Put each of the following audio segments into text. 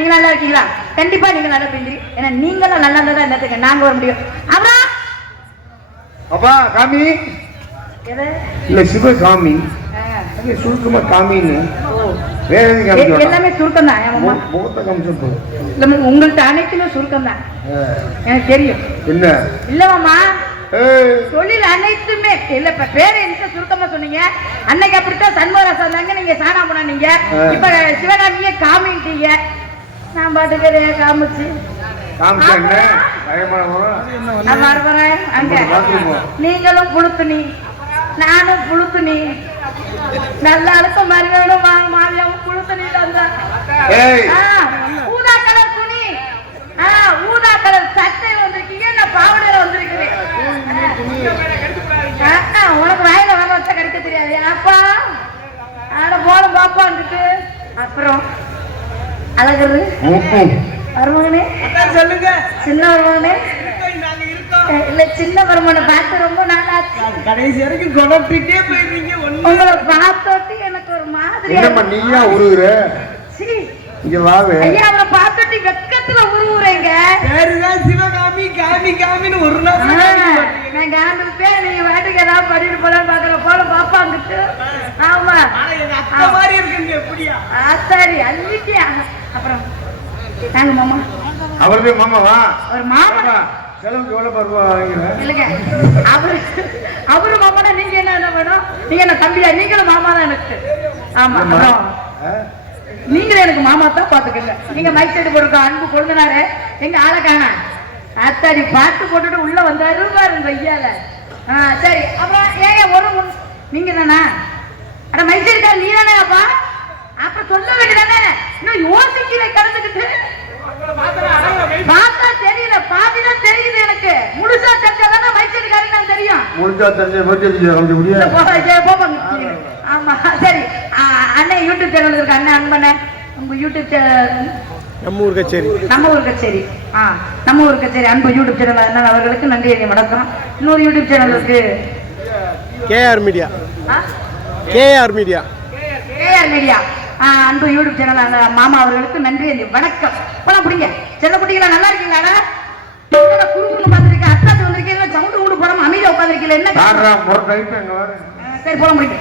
நீங்க நல்லா இருக்கீங்களா? கண்டிப்பா நீங்க நல்லா பிந்திரி. ஏன்னா நீங்களும் நல்லா இருந்தா என்னத்துக்கு நாங்க வர முடியும். அப்புறம் அப்பா காமி இல்ல சிவகாமி சுருக்கமா காமின்னு எல்லாமே சுருக்கம் தான். முகத்தை காமிச்சு உங்கள்ட்ட அனைத்துமே சுருக்கம் தான் எனக்கு தெரியும். என்ன இல்ல மாமா தொழில் அனைத்துமே இல்ல. இப்ப பேரை என்ன சுருக்கமா சொன்னீங்க. அன்னைக்கு அப்படித்தான் சண்முகராசா இருந்தாங்க, நீங்க சாணா போனீங்க. இப்ப சிவகாமியே காமிட்டீங்க. நான் பாட்டுக்கு காமிச்சு நீங்களும் புழுத்துனி நானும் புழுத்துனி நல்லா இருக்க மாதிரி வேணும். மாவியாவும் புழுத்துனி தந்தா ஊதா கலர் துணி ஊதா கலர் சட்டை வந்திருக்கீங்க. நான் பாவடையில வந்திருக்கிறேன். உனக்கு வாயில வர வச்சா கிடைக்க தெரியாது அப்பா. ஆனா போல பாப்பான்ட்டு அப்புறம் அழகு வருமானே சொல்லுங்க. சின்ன வருமானே இல்ல சின்ன வருமானம் பார்த்து ரொம்ப நாள் ஆச்சு. கடைசி வரைக்கும் குணப்பிட்டே போயிருக்கீங்க. உங்களை பார்த்தோட்டி எனக்கு ஒரு மாதிரி நீயா உருகுற. இங்க வாவே ஐயா அவரை பார்த்துட்டு வெக்கத்துல உருவுறேங்க. பேருதான் சிவகாமி காமி காமின்னு ஒரு நாள் நான் காமிப்பேன். நீங்க வாட்டுக்கு ஏதாவது பண்ணிட்டு போலான்னு பாக்குற போல பாப்பாங்கிட்டு. ஆமா அக்கா மாதிரி இருக்குங்க. எப்படியா சரி அள்ளிட்டியா. அப்புறம் நாங்க மாமா அவருமே மாமாவா? ஒரு மாமா செலவுக்கு எவ்வளவு ரூபா வாங்கிக்கிறேன் இல்லைங்க. அவரு மாமானா நீங்க என்ன வேணும்? நீங்க என்ன தம்பியா? நீங்களும் மாமா தான் எனக்கு. ஆமா நீங்களும் எனக்கு மாமா தான் பாத்துக்கங்க. நீங்க மைக் சைடு போடுற அன்பு கொழுந்தனாரு எங்க ஆளக்கான அத்தாடி பாட்டு போட்டுட்டு உள்ள வந்தாரு பாருங்க ஐயால. சரி அப்புறம் ஏன் ஒரு நீங்க தானா? அட மைக் சைடு நீ தானே அப்பா? அப்புறம் சொல்ல வேண்டியதானே? இன்னும் யோசிக்கல கடந்துக்கிட்டு பார்த்தா தெரியல. பாதிதான் தெரியுது எனக்கு. முழுசா தெரிஞ்சாதானே மைக் சைடு காரங்க தெரியும். முழுசா தெரிஞ்ச முடியாது. ஆமா சரி. அண்ணன் யூடியூப் சேனல் இருக்கு. அண்ணன் அன்பண்ண உங்க யூடியூப் சேனல் நம்ம ஊர் கச்சேரி நம்ம ஊர் கச்சேரி அன்பு யூடியூப் சேனல் அண்ணன் அவர்களுக்கு நன்றி வணக்கம். இன்னொரு யூடியூப் சேனல் இருக்கு கேஆர் மீடியா. அன்பு யூடியூப் சேனல் அந்த மாமா அவர்களுக்கு நன்றி வணக்கம். போலாம் பிடிங்க. செல்ல குட்டிகளா நல்லா இருக்கீங்களா? குறுக்குன்னு பார்த்துருக்கேன். அத்தாத்து வந்திருக்கீங்க. சவுண்டு ஊடு போடாம அமைதியா உட்காந்துருக்கீங்க. என்ன சரி போல முடியும்.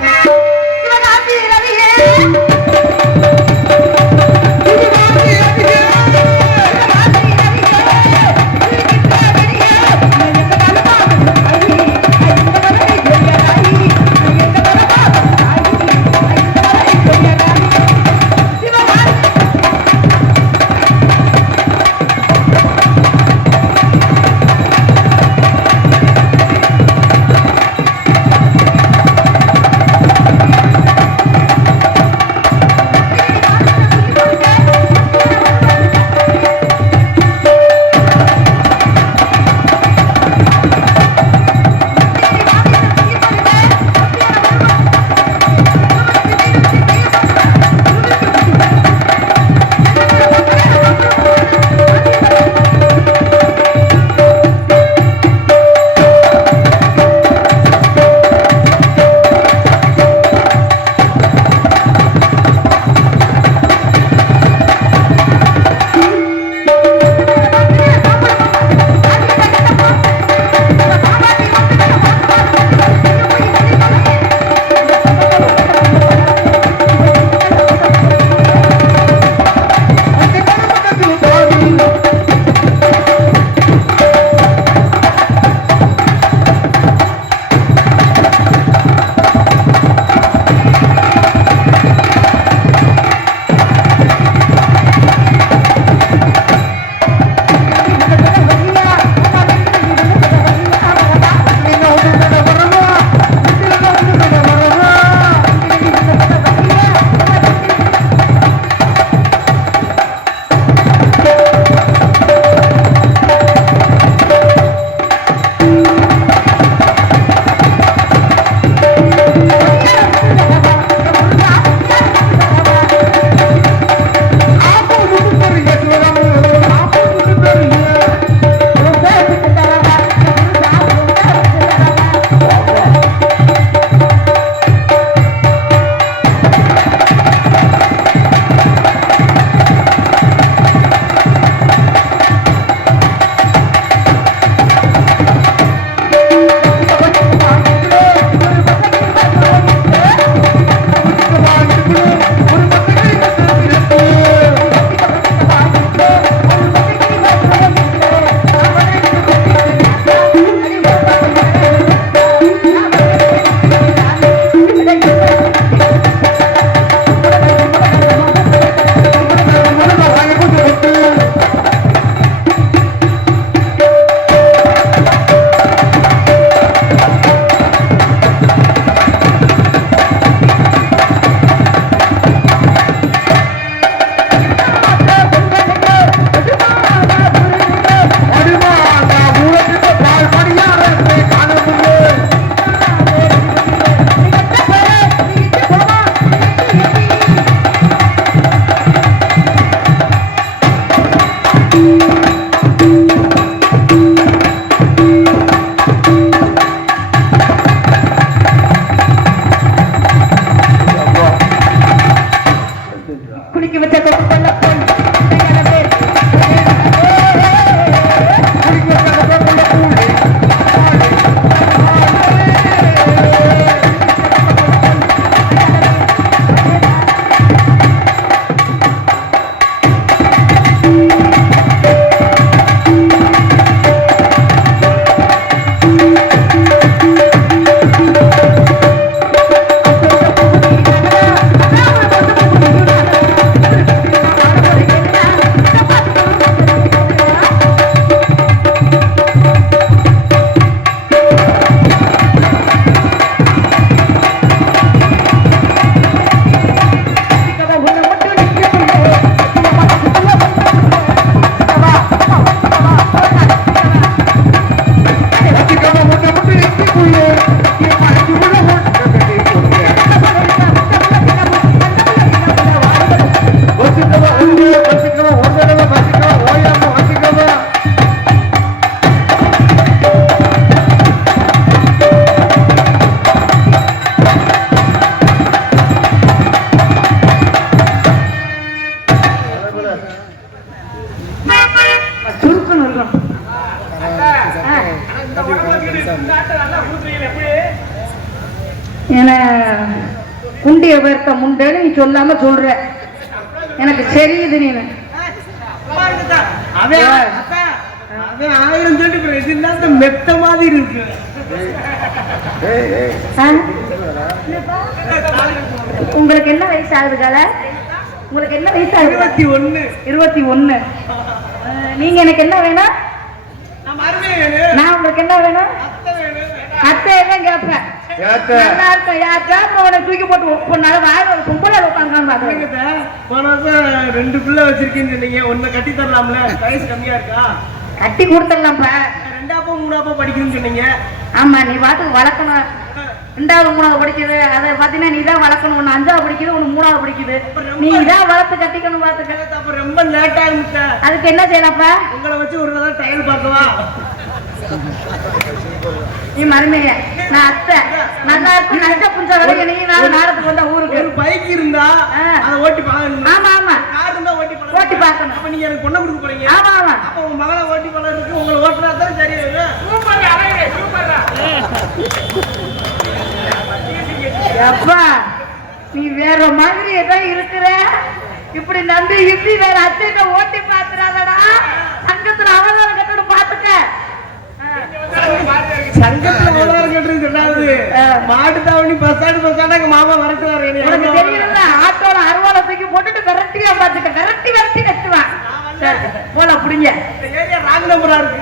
சுருக்குன்னு இருக்கணும். என குண்டிய வேர்த்த முண்டேன்னு நீ சொல்லாம சொல்ற. எனக்கு தெரியுது நீனு. அவன் 1000 சொல்லிட்டு மெத்த மாதிரி இருக்கு. உங்களுக்கு என்ன வயசு ஆகுது கால? உங்களுக்கு என்ன வயசு ஆகுது? 21. 21. நீங்க எனக்கு என்ன வேணும்? நான் உங்களுக்கு என்ன வேணும்? அத்தை தான் கேட்பேன். தூக்கி போட்டு போன வருஷம் 2 பிள்ளை வச்சிருக்கேன்னு சொன்னீங்க. ஒன்னு கட்டி தரலாம்ல? வயசு கம்மியா இருக்கா? கட்டி கொடுத்துடலாம்ப்பா. 2ஆப்போ 3ஆப்போ படிக்கணும்னு சொன்னீங்க. ஆமா, நீ பாட்டுக்கு வளர்க்கணும். 2வது 3வது படிக்குது. அதை பாத்தீங்கன்னா நீ தான் வளர்க்கணும். ஒன்னு 5வது படிக்குது, ஒன்னு 3வது படிக்குது. நீ தான் வளர்த்து கட்டிக்கணும். பாத்துக்க. அப்ப ரொம்ப லேட் ஆகுது. அதுக்கு என்ன செய்யலாம்ப்பா? உங்களை வச்சு ஒரு நாள் டைல் பார்க்கவா? நீ மருமைய, நான் அத்தை. நல்லா இருக்கும். நஷ்ட புஞ்ச வரைக்கும் நீ நாடத்துக்கு வந்தா ஊருக்கு ஒரு பைக் இருந்தா அதை ஓட்டி பாக்கணும். ஆமா ஆமா, கார் இருந்தா ஓட்டி பார்க்கணும். அப்ப நீங்க எனக்கு பொண்ணை கொடுக்க போறீங்க. ஆமா ஆமா. அப்ப உங்க மகளை ஓட்டி பழகிறதுக்கு உங்களை ஓட்டுறா தான் சரி வரும். அப்பா, நீ வேற மாதிரி ஏதோ இருக்கிற. இப்படி நம்பி இப்படி வேற அத்தையிட்ட ஓட்டி பாத்துறாதடா. சங்கத்துல அவதாரம் கட்டோட பாத்துக்க. சங்கத்துல அவதாரம் கட்டுறது சொன்னாது. மாட்டு தாவணி பஸ்ஸாடு எங்க மாமா வரட்டுவாரு. எனக்கு தெரியல. ஆட்டோல அருவாலை தூக்கி போட்டுட்டு விரட்டியா பாத்துக்க. விரட்டி கட்டுவான். போல புடிங்க. ஏரியா ராங் நம்பரா இருக்கு.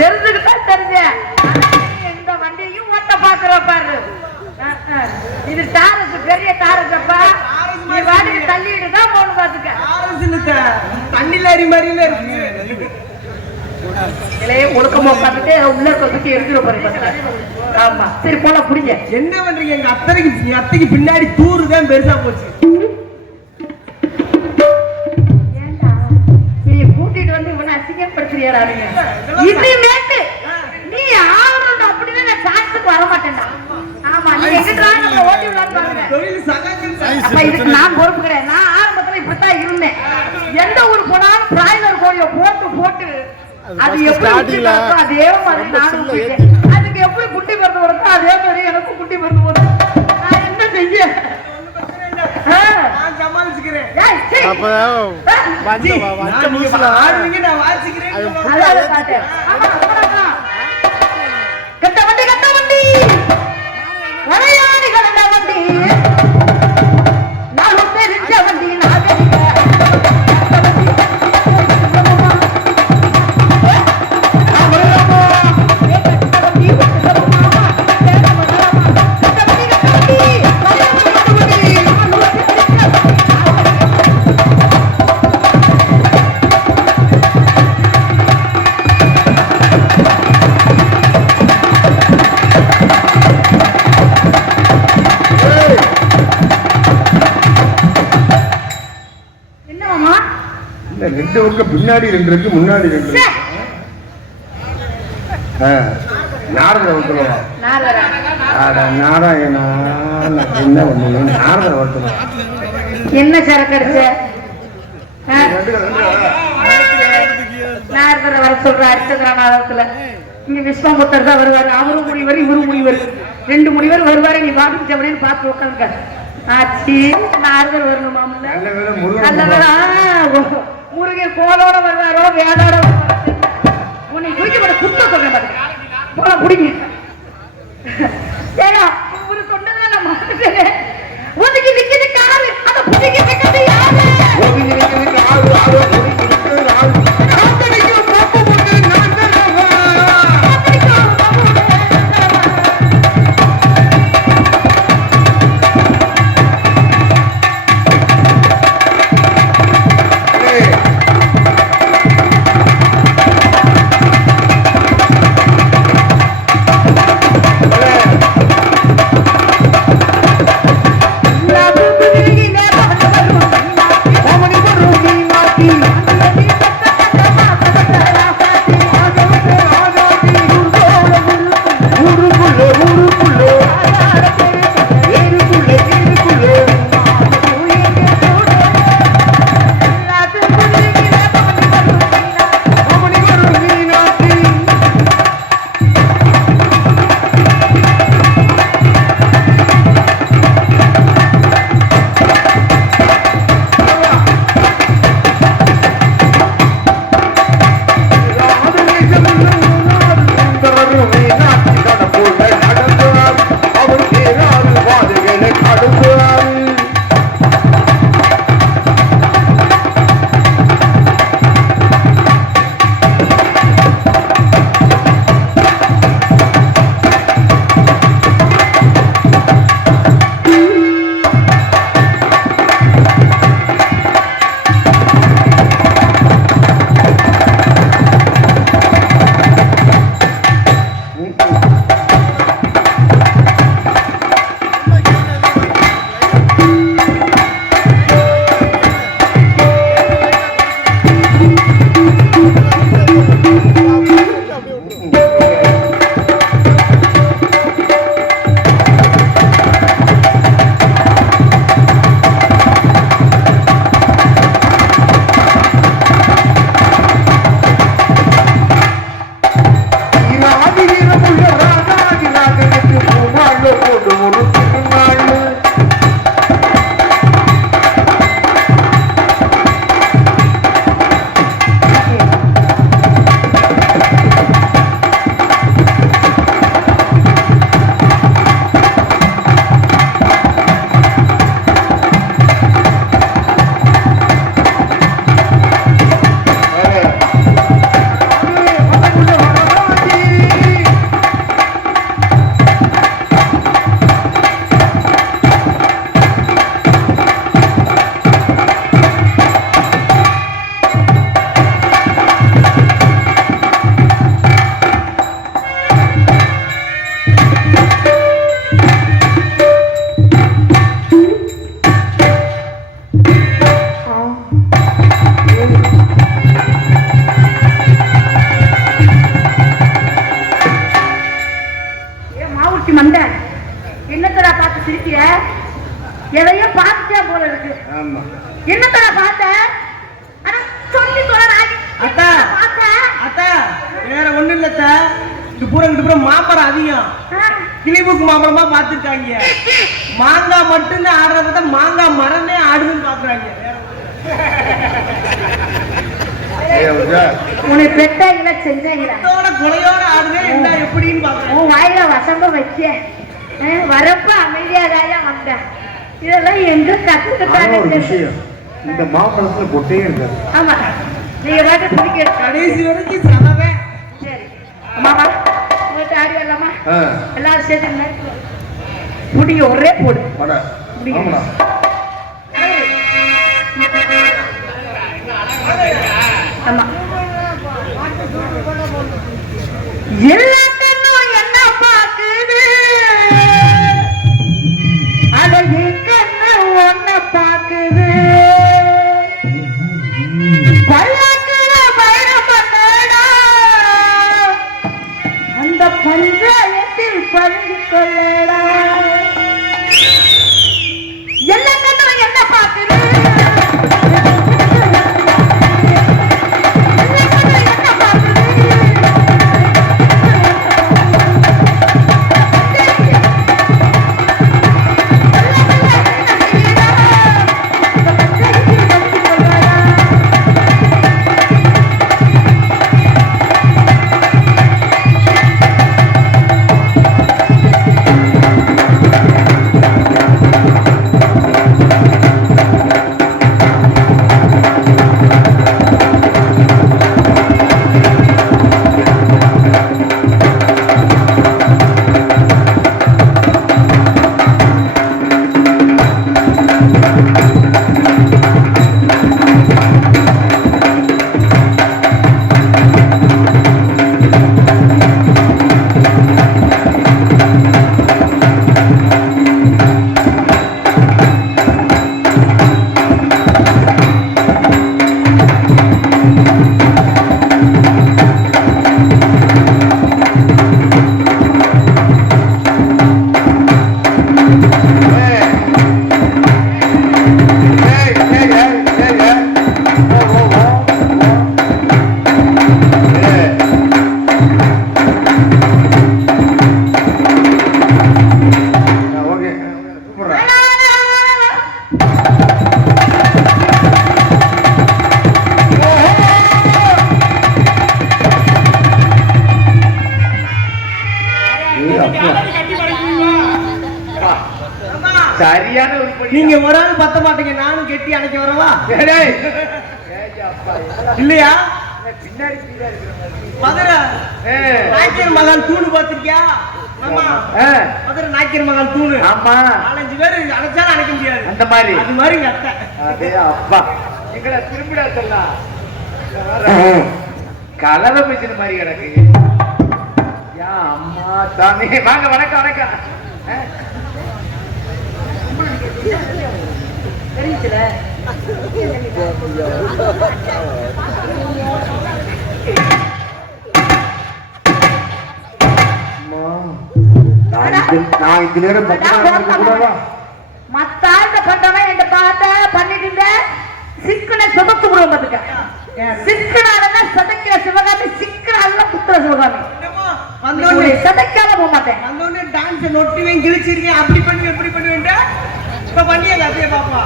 தெரிஞ்சுக்கிட்டா தெரிஞ்ச எந்த வண்டியையும் ஓட்ட பாக்குற பாரு. இது டாரஸ், பெரிய டாரஸ்ப்பா. நீ வாடிக்கு தள்ளிட்டு தான் போகணும் பாத்துக்க. தண்ணி லாரி மாதிரில இருக்கு. ஒழுக்கமா உட்காந்துட்டு உள்ள சுத்தி எடுத்துட்டு போறேன். ஆமா, சரி போல புடிங்க. என்ன பண்றீங்க? எங்க அத்தைக்கு பின்னாடி தூரு தான் பெருசா போச்சு. ஏண்டா நீ கூட்டிட்டு வந்து இவனை அசிங்கப்படுத்துறியாடா? இனிமேட்டு நீ ஆவணும் அப்படின்னு நான் சாட்சிக்கு வர மாட்டேன்டா. ஆமா, நீ எங்கிட்ட நம்ம ஓட்டி விடலான்னு பாருங்க. அப்ப இதுக்கு நான் பொறுப்பு கிடையாது. நான் ஆரம்பத்துல இப்படித்தான் இருந்தேன். எந்த ஊரு போனாலும் பிராய்லர் கோழிய போட்டு அது எப்படி அதே மாதிரி நானும் போயிட்டேன். அதுக்கு எப்படி குட்டி மருந்து வருதோ அதே மாதிரி எனக்கும் குட்டி மருந்து வரும். நான் என்ன செய்ய? நான் சமாளிச்சுக்கிறேன். கட்ட வண்டி வரையாடி கலந்த வண்டி நானும் தெரிஞ்ச வண்டி பின்னாடி 2 இருக்கு, முன்னாடி 2 இருக்கு. நாரத வந்துருவா. நாராயணா என்ன ஒண்ணு நாரத வந்துருவா. என்ன சரக்கு அடிச்ச? நாரதரை வர சொல்ற அர்ச்சகரான இங்க விஸ்வாமுத்தர் தான் வருவாரு. அவரும் முனிவர், இவரும் முனிவர். 2 முனிவர் வருவாரு. நீ பாட்டு அப்படின்னு பார்த்து உட்காந்துக்க. ஆச்சி நாரதர் வரணுமா? முருகன் கோலோட வருவாரோ வேலோட உன்னை தூக்கி போட குத்த சொல்றேன். போல புடிங்க. ஏன்னா ஒரு சொன்னதான் நான் மாட்டேன். ஒதுக்கி நிக்கிறது காரு. அதை புடிக்க வைக்கிறது யாரு? ஒதுக்கி நிக்கிறது காரு. பூரா இங்கிட்டு பூரா மாமரம் அதிகம். கிளிபுக்கு மாமரமா பாத்துருக்காங்க. மாங்காய் மட்டும்தான் ஆடுறத மாங்காய் மரமே ஆடுதுன்னு பாக்குறாங்க. உன்னை பெட்டாங்கள செஞ்சாங்களா கொலையோட ஆடுதே என்ன எப்படின்னு பாக்குறேன். உன் வாயில வசம்ப வச்ச வரப்ப அமைதியாதாயா வந்தேன். இதெல்லாம் எங்க கத்துக்கிட்டாங்க விஷயம். இந்த மாம்பழத்துல கொட்டையே இருக்காது. ஆமா நீங்க பாட்டு பிடிக்க கடைசி வரைக்கும் சமவே. சரி மாமா உங்கள்கிட்ட ஆடி வரலாமா? எல்லாரும் சேர்த்து முடிய ஒரே போடு. ஆமா எல்லா கண்ணும் என்ன பாக்குது, அழகு கண்ணு ஒன்ன பாக்குது. பல்லாக்குல பயணம் பண்ணடா, அந்த பஞ்சாயத்தில் பழகி கொள்ளடா. எல்லா கண்ணும் என்ன பாக்குது, சரியான நீங்க ஒரு ஆள் பத்த மாட்டீங்க. நானும் கெட்டி அணைக்க வரவா இல்லையா? மதுரை நாய்க்கர் மகான் தூணு பாத்திருக்கியா? மதுரை நாய்க்கர் மகான் தூணு. ஆமா 4-5 பேர் அணைச்சாலும் அணைக்க முடியாது. அந்த மாதிரி அது மாதிரி அத்தை அப்பா எங்களை திரும்பிடா சொல்லலாம். கலவை பேசுற மாதிரி கிடக்கு. அம்மா சாமி வாங்க. வணக்கம் வணக்கம். தெரியுதுல நான் இந்த நேரம் மத்த ஆள்கிட்ட பண்றவன் என்கிட்ட பார்த்தா பண்ணிட்டு சிக்கனை சொதத்து விடுவோம் பாத்துக்க. சிக்கனால சதைக்கிற சிவகாமி, சிக்கனால குத்துற சிவகாமி. வந்தோடனே சதைக்காம போக மாட்டேன். வந்தோடனே டான்ஸ் நொட்டுவேன், கிழிச்சிருக்கேன், அப்படி பண்ணுவேன் எப்படி பண்ணுவேன். இப்ப பண்ணியே கதையை பாப்பா.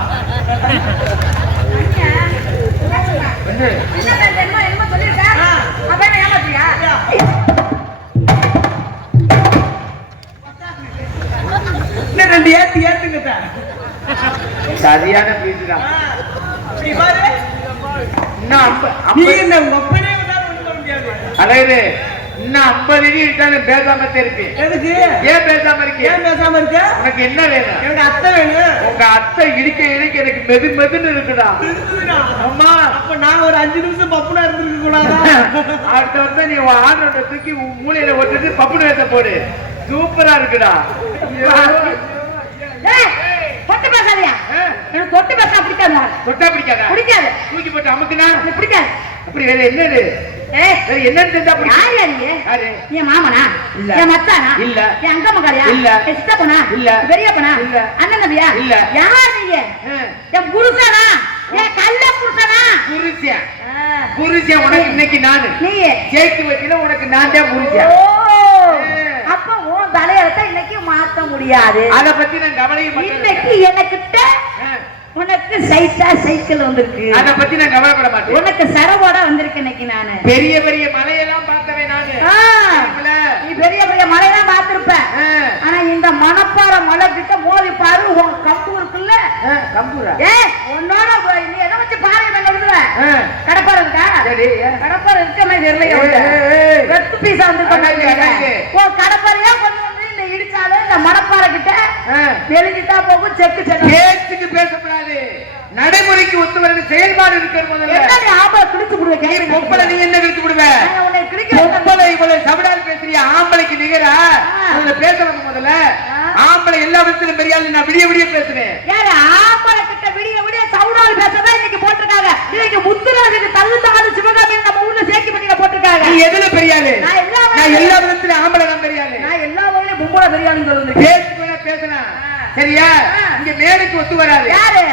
என்ன சொல்லிருக்கேன் அதான் ஏமாத்தியா? ரெண்டு ஏத்துங்க. சரியான பேசுதான். அதாவது இன்னும் 50 அடி இட்டாலும் பேசாம இருப்பேன். எதுக்கு? ஏன் பேசாம இருக்க? உனக்கு என்ன வேணும்? எனக்கு அத்தை வேணும். உங்க அத்தை இடிக்க எனக்கு மெதுன்னு இருக்குடா. அம்மா அப்ப நான் ஒரு 5 நிமிஷம் பப்புனா இருந்திருக்க கூடாதா? அடுத்த வருஷம் நீ ஆர்டர் தூக்கி மூலையில ஒட்டுட்டு பப்புனு வேத்த போடு. சூப்பரா இருக்குடா. தொட்டு பேசாதியா? எனக்கு தொட்டு பேச பிடிக்காதா? தொட்டா பிடிக்காதா? பிடிக்காது. தூக்கி போட்டு அமுக்குனா பிடிக்காது. அப்படி வேற என்னது? என்னன்னு தெரிஞ்சா யாரு? என் மாமனா இல்ல, என் மச்சானா இல்ல, என் அங்க மகாரியா இல்ல, என் சித்தப்பனா இல்ல, பெரியப்பனா இல்ல, அண்ணன் தம்பியா இல்ல, யார் நீங்க? என் புருஷனா? என் கள்ள புருஷனா? புருஷன் உனக்கு இன்னைக்கு நானு. நீ ஜெயித்து வைக்கல, உனக்கு நான் தான் புருஷன். முடியாது. அத பத்தி நான் கவலையும் பண்ணல. இன்னைக்கு எனக்கிட்ட உனக்கு சைட்டா சைக்கிள் வந்திருக்கு. அத பத்தி நான் கவலைப்பட மாட்டேன். உனக்கு சரவோட வந்திருக்கு இன்னைக்கு நானு. பெரிய பெரிய மலையெல்லாம் பார்த்தவே நானு. நீ பெரிய பெரிய மலையெல்லாம் பார்த்திருப்ப. ஆனா இந்த மணப்பாறை மலை கிட்ட மோதி பாரு, உன் கம்பு இருக்குல்ல. கம்பூரா? உன்னோட நீ எதை வச்சு பாறை மேல விடுவ? கடப்பாறை இருக்கா? கடப்பாறை இருக்க மாதிரி தெரியலையா? வெத்து பீஸா வந்து உன் கடப்பாறையா கொண்டு வந்து இந்த இடிச்சாலும் இந்த மணப்பாறை கிட்ட எழுதிட்டா போகும். செக்கு பேச்சுக்கு பேசக்கூடாது, நடைமுறைக்கு ஒத்து வர செயல்பாடு இருக்கிற முதல்ல. ஆம்பளை கிழிச்சு விடுவேன். பொம்பளை நீ என்ன கிழிச்சு விடுவேன்? பொம்பளை இவ்வளவு சபடால் பேசுறிய ஆம்பளைக்கு நிகரா பேசணும் முதல்ல. ஆம்பளை எல்லா விதத்திலும் பெரியாள். நான் விடிய விடிய பேசுறேன். ஆம்பளை கிட்ட விடிய விடிய சவுடால் பேசதான் இன்னைக்கு போட்டிருக்காங்க. இன்னைக்கு முத்துராஜுக்கு தள்ளுதாடு சிவகாமி நம்ம ஊர்ல சேர்க்கி பண்ணி போட்டிருக்காங்க. நீ எதுல பெரியாளு? நான் எல்லா விதத்திலும் ஆம்பளை தான் பெரியாளு. நான் எல்லா வகையிலும் பொம்பளை பெரியாளுன்னு சொல்லுங்க. பேசுனா சரியா? இங்க மேடைக்கு ஒத்து வராது.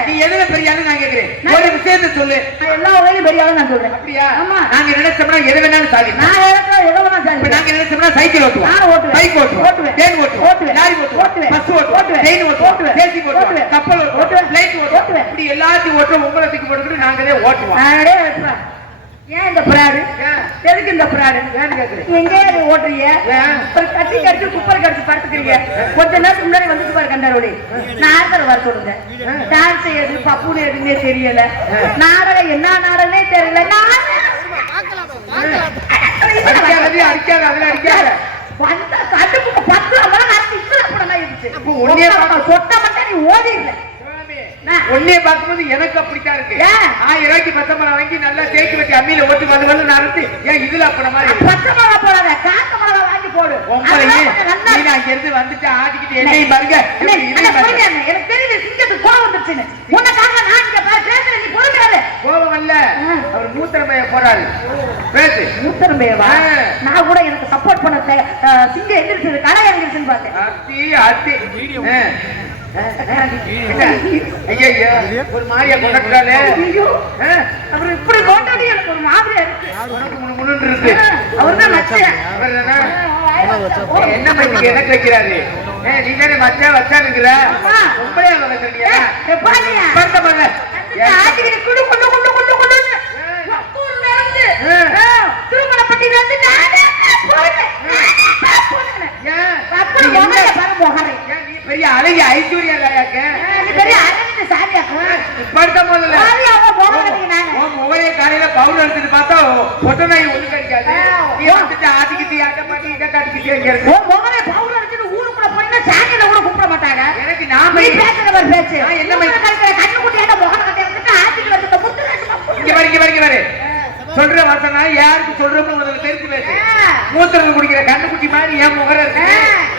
நீ எதுல பெரியாளு நான் கேக்குறேன். ஒரு விஷயத்தை சொல்லு. நான் எல்லா வகையிலும் பெரியாளு நான் சொல்றேன். அப்படியா? நாங்க நினைச்சோம்னா எது வேணாலும் சாதிக்கலாம். நான் நினைச்சா எது வேணாலும் சாதிக்கலாம். நாங்க நினைச்சோம்னா சைக்கிள் ஓட்டுவோம், நான் ஓட்டுவேன், பைக் ஓட்டுவேன், ட்ரெயின் ஓட்டுவேன், லாரி ஓட்டுவேன், பஸ் ஓட்டுவேன், ட்ரெயின் ஓட்டுவேன், ஜேசி ஓட்டுவேன், கப்பல் ஓட்டுவேன், பிளைட் ஓட்டுவேன். இப்படி எல்லாத்தையும் ஓட்டுவோம். உங்களை தூக்கி போட்டுக்கிட்டு நாங்களே ஓட்டுவோம். ஏன் இந்த பிராடு? எதுக்கு இந்த பிராடு? எங்கே ஓட்டுறீங்க? ஒரு கட்டி கடிச்சு குப்பரை கடிச்சு படுத்துக்கிறீங்க. கொஞ்ச நேரத்துக்கு முன்னாடி வந்துட்டு பாரு கண்டாரோடி. நாடகம் வர சொல்லுங்க. டான்ஸ் எது பப்புனு எதுன்னே தெரியல. நாடகம் என்ன நாடகமே தெரியல. வந்த கட்டுக்கு 10 சொட்ட மட்டும் நீ ஓடி இல்லை. ஒன்னே பார்க்கும்போது எனக்கு அப்படித்தான் இருக்கு. 1000 ரூபாய்க்கு பச்சை மிளகா வாங்கி நல்லா தேய்ச்சி வச்சு அம்மியில ஓட்டி வந்து நடத்தி ஏன் இதுல அப்பட மாதிரி பச்சை மிளகா போடாத, காக்க மிளகா வாங்கி போடு. நீ அங்க இருந்து வந்துட்டு ஆடிக்கிட்டு என்னையும் பாருங்க. எனக்கு தெரியுது சிங்கத்துக்கு கோவம் வந்துருச்சுன்னு. உனக்காக நான் இங்க பேசுறேன். நீ பொறுமையாரு. கோவம் அல்ல, அவர் மூத்திரமைய போறாரு. பேசு. மூத்திரமையவா? நான் கூட எனக்கு சப்போர்ட் பண்ண சிங்கம் எந்திரிச்சது கடை எந்திரிச்சுன்னு பார்த்தேன். ஒரு மாதிரியா கொண்டாடுறாரு. அவர் இப்படி கொண்டாடி எனக்கு ஒரு மாதிரியா இருக்கு. அவர்தான் என்ன பண்ணி எனக்கு வைக்கிறாரு? நீ தானே மச்சா வச்சானுங்கிற ரொம்பவே திருமணப்பட்டி பெரிய அழகி ஐஸ்வர்யா பெரிய அழகு சாரியா முகைய காலையில பவுடர் எடுத்துட்டு பார்த்தா பொட்ட நாய் ஒண்ணு கிடைக்காது. ஆட்டிக்கிட்டு ஆட்ட மாட்டி இதை காட்டிக்கிட்டு பவுடர் எடுத்துட்டு ஊருக்குள்ள போயின்னா சாயங்கால கூட கூப்பிட மாட்டாங்க. எனக்கு நான் பேசுற பேச்சு என்ன கண்ணுக்குட்டியாட்ட முகம் கட்டி எடுத்துட்டு ஆட்டிட்டு வந்து முத்து வரைக்கும் வரு சொல்ற வாசனா யாருக்கு சொல்றப்ப உங்களுக்கு தெரிஞ்சு பேசு. மூத்திரம் குடிக்கிற கண்ணுக்குட்டி மாதிரி என் முகர இருக்கு.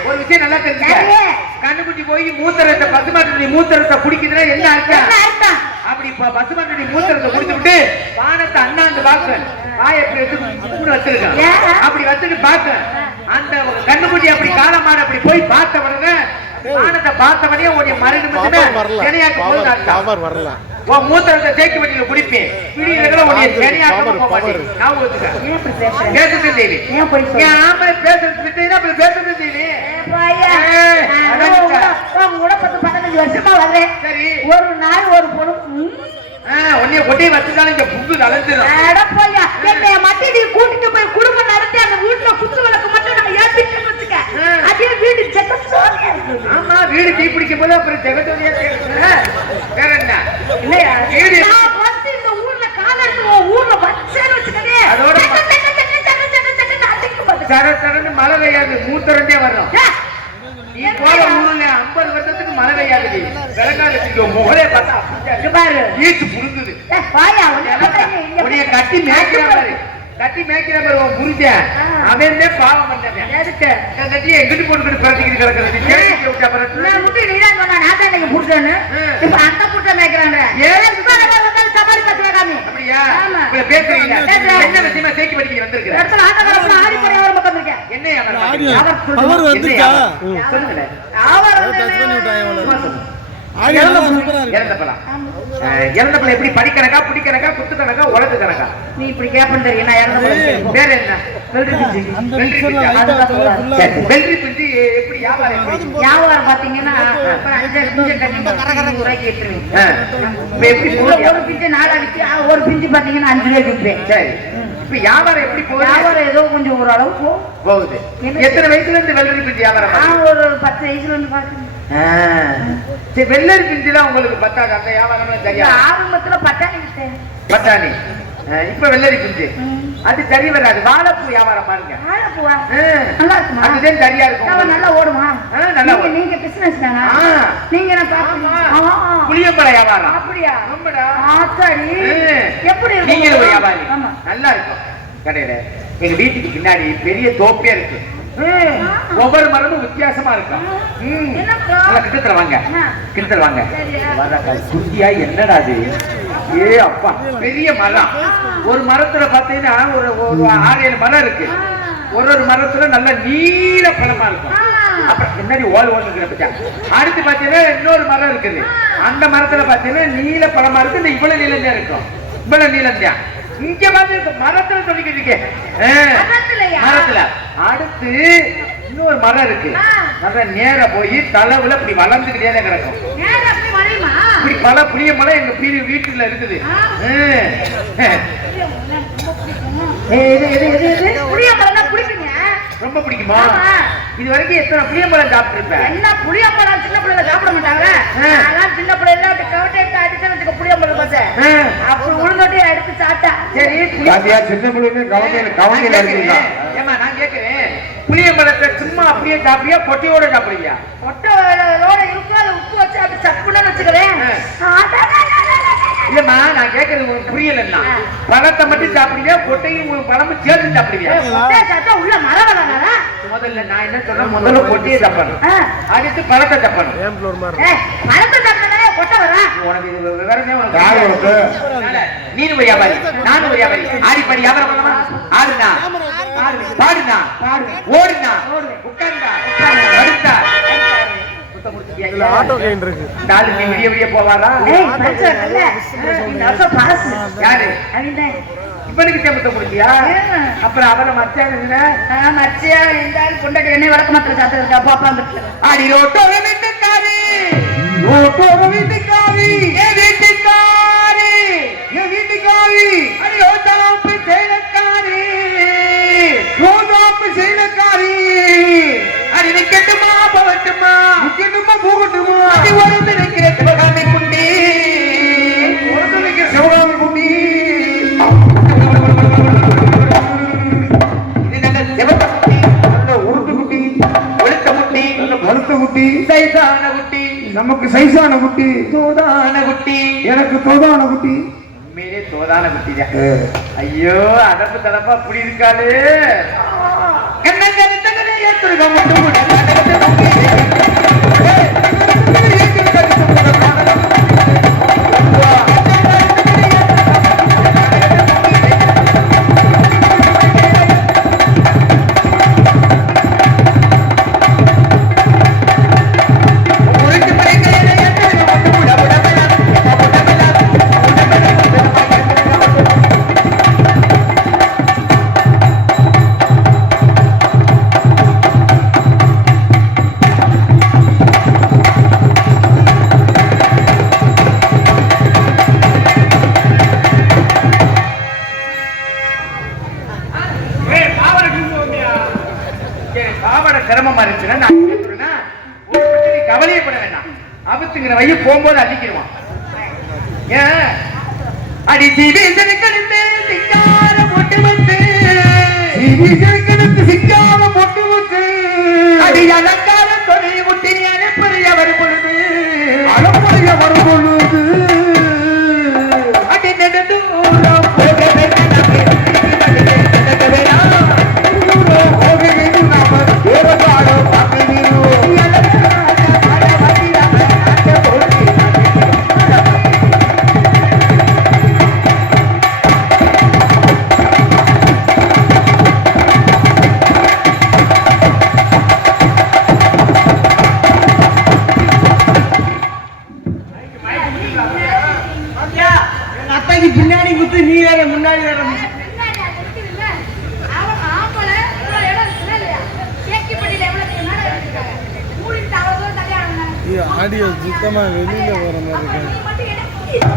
ஒரு விஷயம் நல்லா தெரிஞ்சுக்க. கண்ணுக்குட்டி போய் மூத்திரத்தை பசுமாட்டுடைய மூத்திரத்தை குடிக்குதுன்னா என்ன அர்த்தம்? அப்படி பசுமாட்டுடைய மூத்திரத்தை குடிச்சு விட்டு வானத்தை அண்ணாந்து பாக்க வாய எப்படி எடுத்து வச்சிருக்கேன். அப்படி வச்சுட்டு பாக்க அந்த கண்ணுக்குட்டி அப்படி காலமான அப்படி போய் பார்த்த உடனே வானத்தை பார்த்தவனே உடைய மருந்து வரல. உன் மூத்திரத்தை தேக்கி வண்டியில குடிப்பேன். ஒரு நாள் ஒரு பொண்ணு உன்னைய கொட்டி வச்சுட்டாலும் இங்க புக்கு கலந்துடும். கூட்டிட்டு போய் குடும்பம் நடத்தி அந்த வீட்டுல குத்து விளக்கு மட்டும் நம்ம ஏற்றிட்டு வச்சுக்க. அதே வீடு ஆமா வீடு தீ பிடிக்கும் போது அப்புறம் ஜெகத்தோடியா வேற என்ன இல்லையா? இந்த ஊர்ல காலத்து ஊர்ல வச்சேன்னு வச்சுக்கவே அதோட சரசரன்னு மழை பெய்யாது, மூத்தரண்டே வரும். நீ போற ஊர்ல 50 வருஷத்துக்கு மழை பெய்யாது. விலங்காலத்துக்கு முகலே பார்த்தா பாரு ஈட்டு புடுங்குது. உடைய கட்டி மேய்க்கிற மாதிரி கட்டி மேய்க்கிற மாதிரி உன் புரிஞ்சேன் அவன் பாவம் பண்ணவன். எதுக்கு கட்டியை எங்கிட்டு போட்டு பிரதிக்கிட்டு கிடக்கிறது? அந்த புட்டை மேய்க்கிறாங்க. சமாளி பசுவாமி அப்படியா? பேசுறீங்க என்ன விஷயமா சேர்க்கி படிக்க வந்திருக்கிறேன். ஆடிப்படையா ஒரு பக்கம் இருக்கேன். என்ன இறந்த பழம். இறந்த பழம் எப்படி படிக்கணக்கா, பிடிக்கணக்கா, குத்து கணக்கா, உலக கணக்கா? நீ இப்படி கேப்பன்னு தெரியும். நான் இறந்த பழம் பேர் என்ன? வெள்ளரி பிஞ்சு. வெள்ளரி பிஞ்சா? அதுதான் சொல்றாரு. சரி, வெள்ளரி பிஞ்சு எப்படி வியாபாரம் எப்படி? வியாபாரம் பாத்தீங்கன்னா இப்ப 5 பிஞ்சு கட்டி ரூபாய்க்கு விட்டுருவீங்க. இப்ப எப்படி போகுது? ஒரு பிஞ்சு 4 விற்று ஒரு பிஞ்சு பாத்தீங்கன்னா 5 ரூபாய்க்கு விற்பேன். சரி, இப்ப வியாபாரம் எப்படி போகுது? வியாபாரம் ஏதோ கொஞ்சம் ஓரளவு போகுது. எத்தனை வயசுல இருந்து வெள்ளரி பிஞ்சு வியாபாரம்? ஒரு 10 வயசுல இருந்து பாத்தீங்க. சரி, வெள்ளரி பிஞ்சு தான் உங்களுக்கு பத்தாது, அந்த வியாபாரம் சரியா? ஆரம்பத்துல பட்டாணி விட்டேன். பட்டாணி. இப்ப வெள்ளரி பிஞ்சு அது சரி வராது. வாழைப்பூ வியாபாரம் பாருங்க. வாழைப்பூவா நல்லா இருக்குமா? அதுதான் சரியா இருக்கும். நல்லா ஓடுமா? நல்லா நீங்க பிசினஸ் தானா? நீங்க என்ன பாத்தீங்க? புளியம்பழ வியாபாரம். அப்படியா? ஆமாடா. சரி, எப்படி இருக்கு? நீங்க ஒரு வியாபாரி. ஆமா, நல்லா இருக்கும். கடையில எங்க வீட்டுக்கு பின்னாடி பெரிய தோப்பியா இருக்கு. ஒவ்வொரு மரமும் வித்தியாசமா இருக்கும். கிட்டத்துல வாங்க, கிட்டத்துல வாங்க. குட்டியா என்னடா அது? ஏ அப்பா, பெரிய மரம். ஒரு மரத்துல பாத்தீங்கன்னா ஒரு 6-7 மரம் இருக்கு. ஒரு மரத்துல நல்ல நீல பழமா இருக்கும். அப்புறம் பின்னாடி ஓடுங்கிற அடுத்து பாத்தீங்கன்னா இன்னொரு மரம் இருக்குது. அந்த மரத்துல பாத்தீங்கன்னா நீல பழமா இருக்கு. இந்த இவ்வளவு நீளம் இருக்கும். இவ்வளவு நீளம் தான். இங்க வந்து மரத்துல சொல்லிக்கிட்டு மரத்துல அடுத்து இன்னொரு மரம் இருக்கு. நல்ல நேர போய் தலைவுல இப்படி வளர்ந்துக்கிட்டே கிடக்கும். இப்படி பல புளிய மரம் எங்க வீட்டுல இருக்குது. ரொம்ப பிடிக்குமா? இது வரைக்கும் எத்தனை புளியம்பழம் சாப்பிட்டு இருப்பேன்? என்ன புளியம்பழம் சின்ன பிள்ளைல சாப்பிட மாட்டாங்க. அதான் சின்ன பிள்ளைல கவட்டை எடுத்து அடிச்சு புளியம்பழம் பார்த்தேன். அப்படி உளுந்தோட்டே எடுத்து சாப்பிட்டா. சரி, சின்ன பிள்ளைங்க கவனியில இருக்கீங்களா? ஏமா நான் கேட்கிறேன், புளியம்பழத்தை சும்மா அப்படியே சாப்பிடியா, கொட்டையோட சாப்பிடுவியா? கொட்டையோட இருக்கு, அதை உப்பு வச்சு அப்படி சப்புன்னு வச்சுக்கிறேன். இல்லம்மா, நான் கேட்கறது உங்களுக்கு புரியலன்னா, பழத்தை மட்டும் சாப்பிடுவியா, கொட்டையும் பழமும் சேர்த்து சாப்பிடுவியா? உள்ள மரம் வளராதா? முதல்ல நான் என்ன சொல்றேன், முதல்ல கொட்டையை தப்பணும், அடுத்து பழத்தை தப்பணும். பழத்தை தப்பினா கொட்டை வரா? உனக்கு இது விவரமே உனக்கு. நீனு ஒரு வியாபாரி, நானும் ஒரு வியாபாரி. ஆடிப்பாடி வியாபாரம் பண்ணலாமா? ஆடுனா, பாடுனா, ஓடுனா, உட்கார்ந்தா, படுத்தா, ஆட்டோ கைன் இருக்கு. நாளைக்கு விடிய விடிய போவாரா? யாரு? இவனுக்கு சேமத்தை கொடுத்தியா? அப்புறம் அவனை மச்சான் மச்சியா இருந்தாலும் கொண்டாடி என்ன வழக்க மாத்திர சாப்பிட்டு பாப்பா. அடி ரோட்டோர வீட்டுக்காரி, ரோட்டோர வீட்டுக்காரி, என் வீட்டுக்காரி, என் வீட்டுக்காரி, அடி ரோட்டாப்பு சேலக்காரி, ரோட்டாப்பு சேலக்காரி, அடி நிக்கட்டுமா போகட்டுமா, நிக்கட்டுமா போகட்டுமா, அடி ஒருத்தர் நிற்கிற சிவகாமி குண்டி, ஒருத்தர் நிற்கிற சிவகாமி குண்டி, சைசான குட்டி, நமக்கு சைசான குட்டி, தோதான குட்டி, எனக்கு தோதான குட்டி, உண்மையிலே தோதான குட்டி தான். ஐயோ, அதப்பு தடப்பா அப்படி இருக்காது. சிரமமா இருந்துச்சுன்னா நான் சொல்றேன்னா, ஒரு பிரச்சனை கவலையப்பட வேண்டாம். ஆபத்துங்கிற வழி போகும்போது அடிக்கிடுவான். ஏன் அடி சிங்கார பொட்டு வந்து, சிங்கார பொட்டு வந்து, அடி அலங்கார தொழில் முட்டி அனுப்புறைய வரும் பொழுது, அனுப்புறைய வரும் பொழுது, அடி நெடுந்தூரம் போக ஆடியோ சுத்தமா வெளியில வர மாதிரி இருக்கு.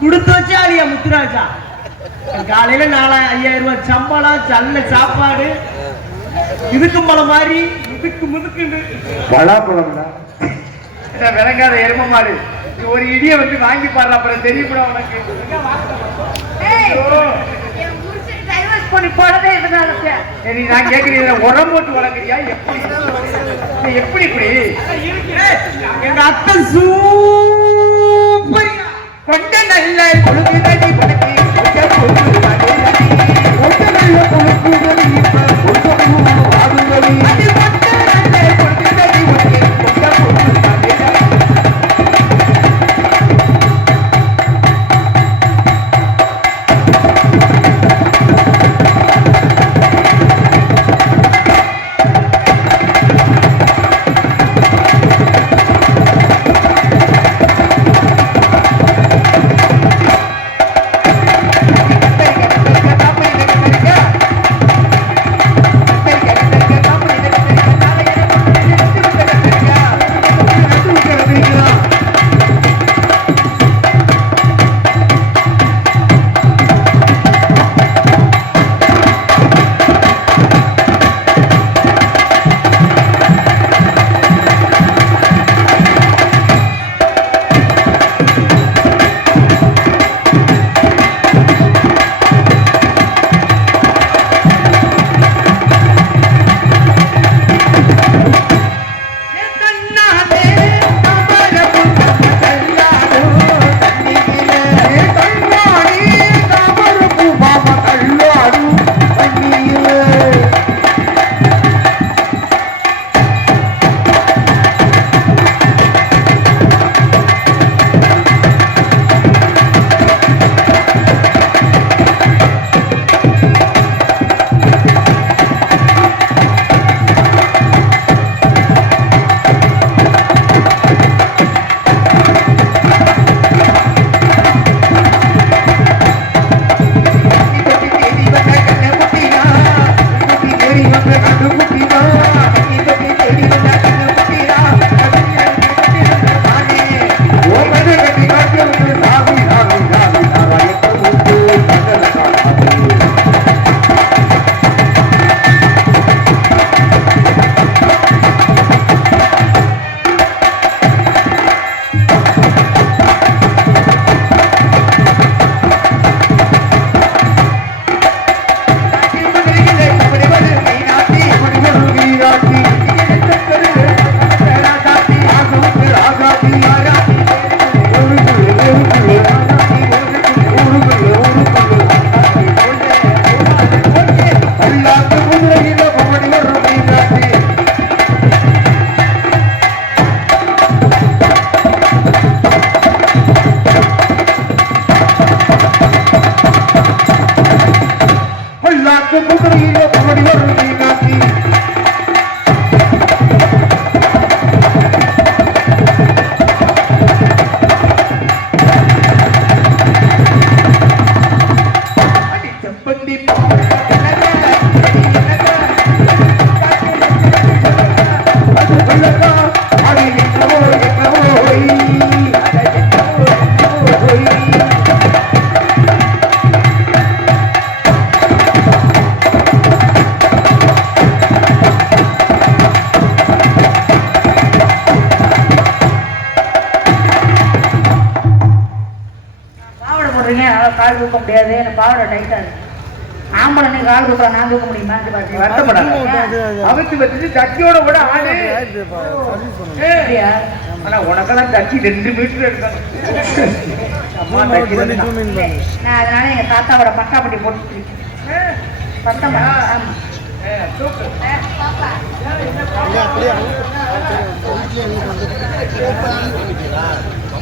கொடுத்து வச்சா அழியா முத்துராஜா. காலையில 4,000 ரூபாய் சம்பளம், நல்ல சாப்பாடு, இதுக்கு மலை மாதிரி இதுக்கு முதுக்குண்டு பலாப்பழம் விளங்காத எரும மாடு. ஒரு இடிய வந்து வாங்கி பாடுற அப்புறம் தெரியும் உனக்கு. சரி நான் கேட்கிறேன், உரம் போட்டு வளர்க்குறியா எப்படி இப்படி? எங்க அத்தை சூப்பர் கொண்ட நல்ல கொழுக்குதடி உனக்கு கால் தூக்க முடியாது, எனக்கு பாவடை டைட்டா இருக்கு. ஆம்பளை நீ கால் தூக்க நான் தூக்க முடியுமா? அவிச்சு வச்சுட்டு சட்டியோட கூட ஆடு. ஆனா உனக்கெல்லாம் சட்டி 2 மீட்டர் எடுக்கணும். நான் அதனால எங்க தாத்தாவோட பட்டாப்பட்டி போட்டு பட்டமா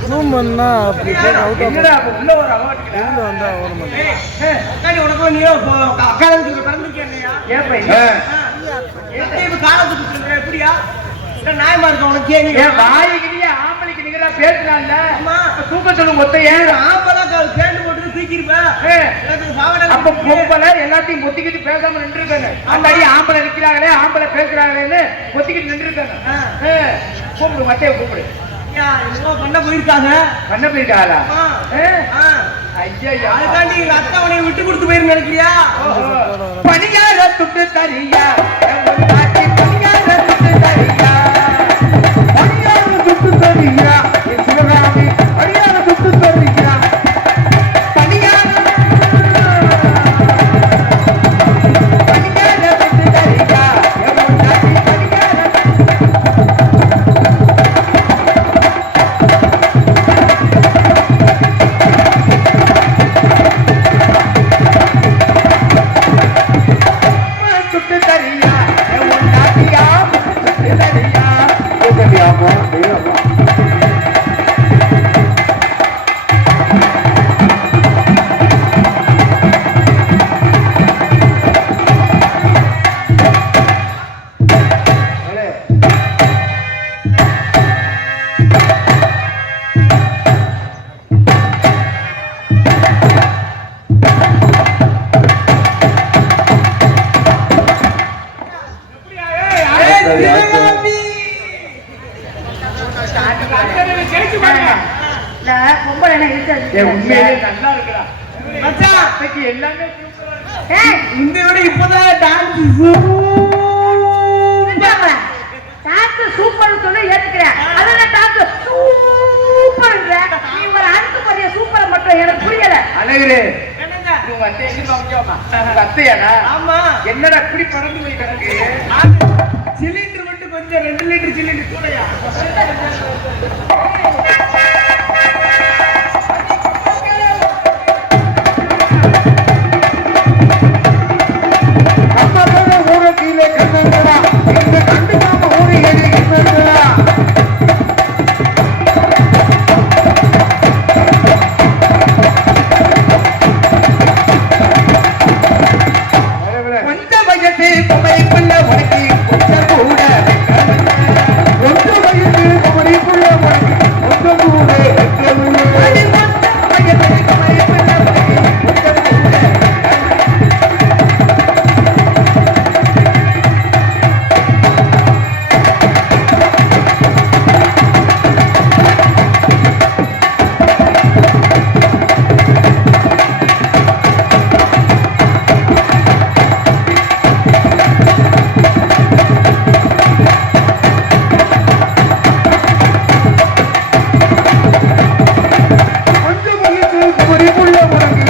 ஜூம் பண்ணா அப்படி உள்ள ஒரு அவார்ட் வந்தா வர மாட்டேன். உனக்கு நீ அக்காலத்துக்கு பிறந்திருக்கேன்யா? ஏன் பையன் காலத்துக்கு சொல்ற எப்படியா? நியாயமா இருக்க உனக்கு? ஏன் வாய்க்கிறியா? ஆம்பளைக்கு நிகரா பேசுறான்ல, தூக்க சொல்லு மொத்த. ஏன் ஆம்பளை கால் பேண்ட் போட்டு தூக்கிருப்பேன். அப்ப பொம்பளை எல்லாத்தையும் பொத்திக்கிட்டு பேசாம நின்று இருக்காங்க. அந்த அடி ஆம்பளை நிக்கிறாங்களே, ஆம்பளை பேசுறாங்களேன்னு பொத்திக்கிட்டு நின்று இருக்காங்க. கூப்பிடு, மத்தைய கூப்பிடு. பண்ண போயிருக்காங்க. பண்ண போயிருக்காங்களா? ஐயா, அதுக்காண்டி எங்க அத்தை உன்னை விட்டு கொடுத்து போயிரு நினைக்கிறியா? பணியார துட்டு தரியா, பணியார துட்டு தரியா, பணியார துட்டு தரியா, சிவகாமி பணியார துட்டு தரியா, பணியார துட்டு தரியா, துட்டு தரியா, நாட்டியா துட்டு தரியா, தெரியாமோ தெரியாமோ. இல்ல, பொம்பளை என்ன இழுத்து உண்மையிலே நல்லா இருக்குடா மச்சான், இன்னைக்கு எல்லாமே சூப்பரா இருக்கு. ஏய், இந்த விட இப்பதான் டான்ஸ் நிறுத்தாம. டான்ஸ் சூப்பர்னு சொல்லி ஏத்துக்கிறேன். அதுல டான்ஸ் சூப்பர்ன்ற. நீ ஒரு அனுப்பு மதிய சூப்பர் மட்டும் எனக்கு புரியல. அழகுரு, என்னங்க? உங்க அத்தை எதிர்பார்க்கமா? உங்க அத்தையாடா? ஆமா, என்னடா இப்படி பறந்து போய் கிடக்கு? சிலிண்டர் மட்டும் கொஞ்சம் 2 லிட்டர் சிலிண்டர் கூடயா? கண்ணால ஊர கீழே கண்ணா, இந்த கண்டுக்காம ஊரி எது என்னடா? கொஞ்ச வயசு குமரிக்குள்ள உனக்கு கொஞ்சம் கூட கொஞ்ச வயசு குமரிக்குள்ள உனக்கு கொஞ்சம் கூட கொஞ்சம் வயசு குமரிக்குள்ள உனக்கு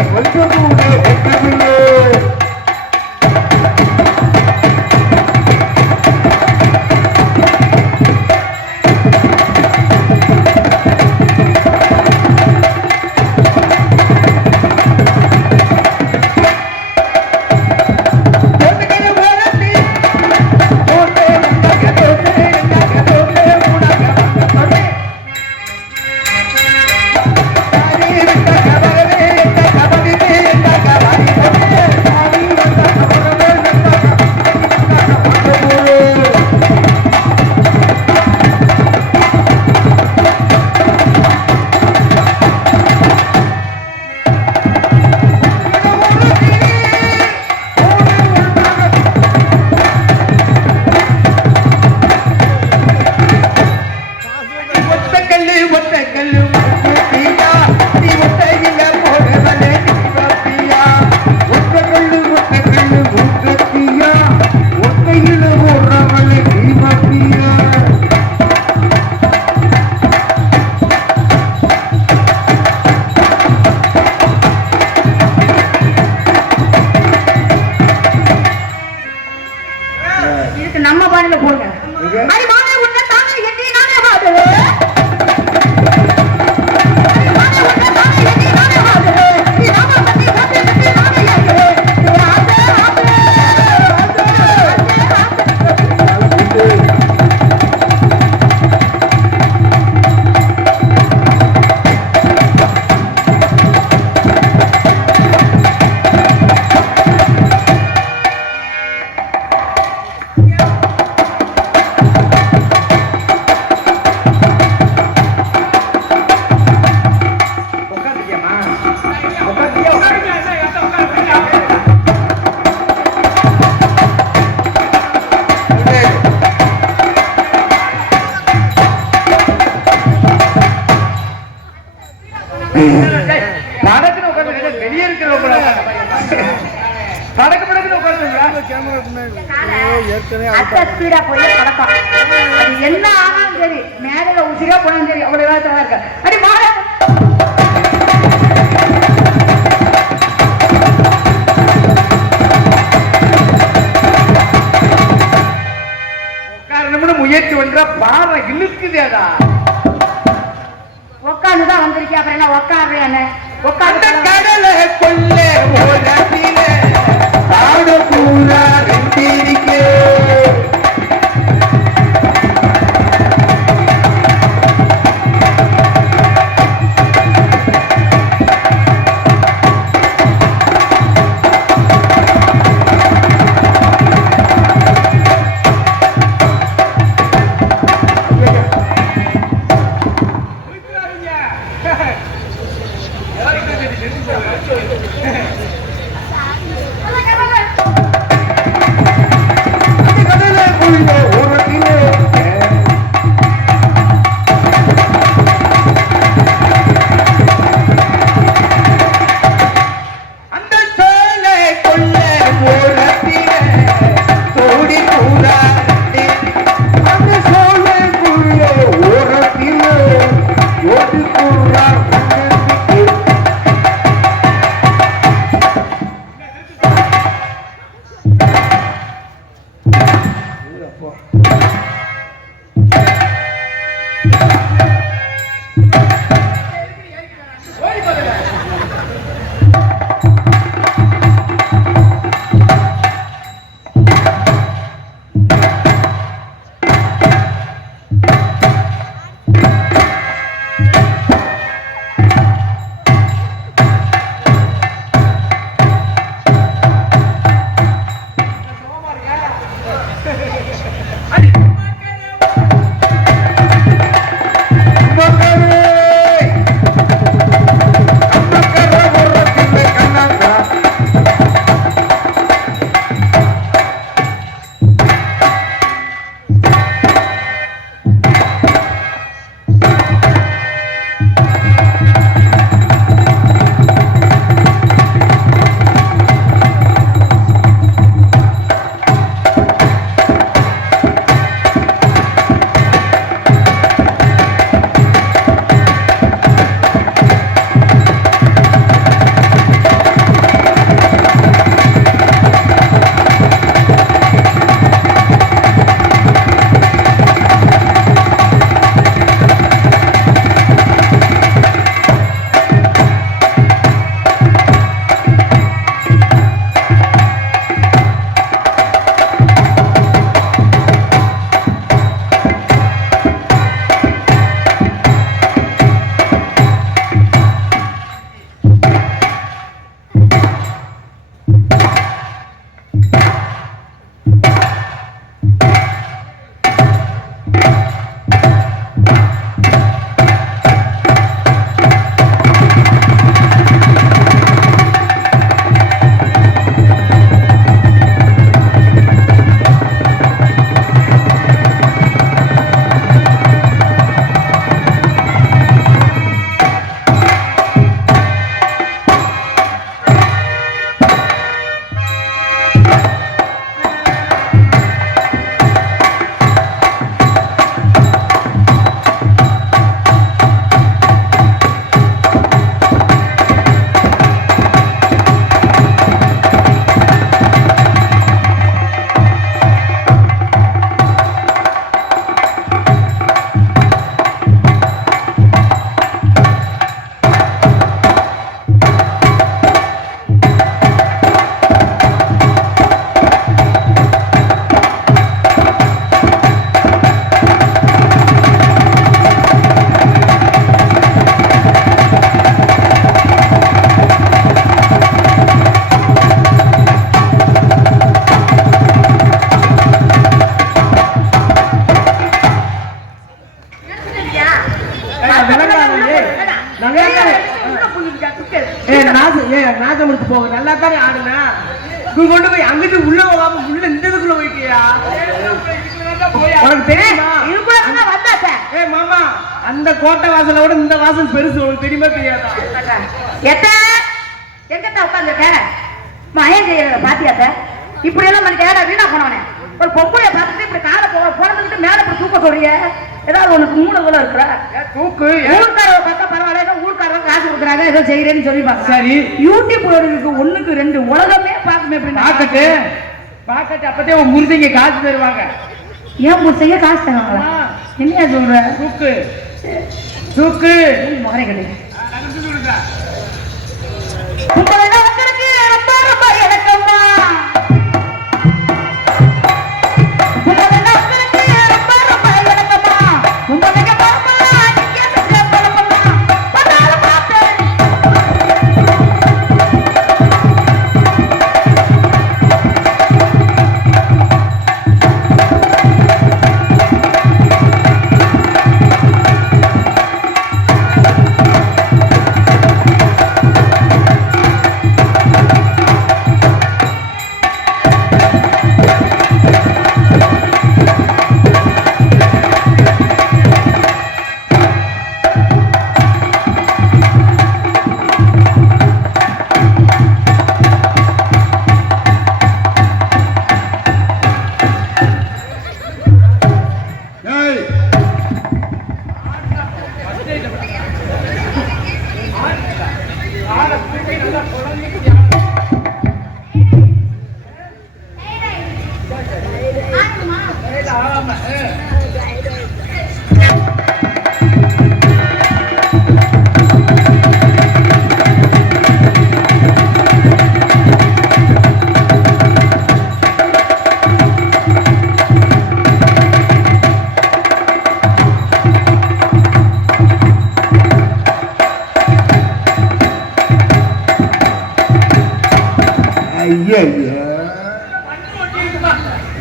ஏற்கனவே அத்தை ஸ்பீடா போய் பழக்கம். அது என்ன ஆனாலும் சரி, மேடையில உசிரா போனாலும் சரி, அவ்வளவு வேகத்தா இருக்க. அடி மாலை உட்காரணும்னு முயற்சி பண்ற பாறை இழுக்குதேடா. உட்காந்துதான் வந்திருக்கேன், அப்புறம் என்ன உட்காடுறேன் உட்காந்து கடலை கொள்ள ஓரத்திலே ஆடு பூரா வெந்திருக்கே. நாசமுக்கு போக நல்லா தானே ஆடுனா நீ கொண்டு போய் அங்கிட்டு உள்ள போகாம உள்ள இந்த இதுக்குள்ள போயிட்டியா உனக்கு தெரியுமா ஏ மாமா அந்த கோட்டை வாசலை விட இந்த வாசல் பெருசு உனக்கு தெரியுமா தெரியாதா எங்கத்தான் உட்காந்துருக்க மயம் செய்யறத பாத்தியாத்த இப்படி எல்லாம் மனுக்கு ஏடா வீணா போனவனே ஒரு பொம்பளைய பார்த்துட்டு இப்படி காலை போறதுக்கிட்டு மேல இப்படி தூக்க சொல்றீங்க ஏதாவது உனக்கு மூணு கூட இருக்கிற தூக்கு ஊர்க்காரவை பார்த்தா பரவாயில்ல ஊர்க்காரங்க காசு கொடுக்குறாங்க ஏதோ செய்யறேன்னு சொல்லிப்பாங்க சரி யூடியூப் இருக்கு 1க்கு 2 உலகமே பார்க்குமே அப்படின்னு பாக்கட்டு அப்பதே உன் முருதிங்க காசு தருவாங்க ஏன் முருசைய காசு தருவாங்களா என்னையா சொல்ற தூக்கு முகரை கிடையாது உங்களை உங்களுக்கு ரொம்ப ரொம்ப இறக்கமா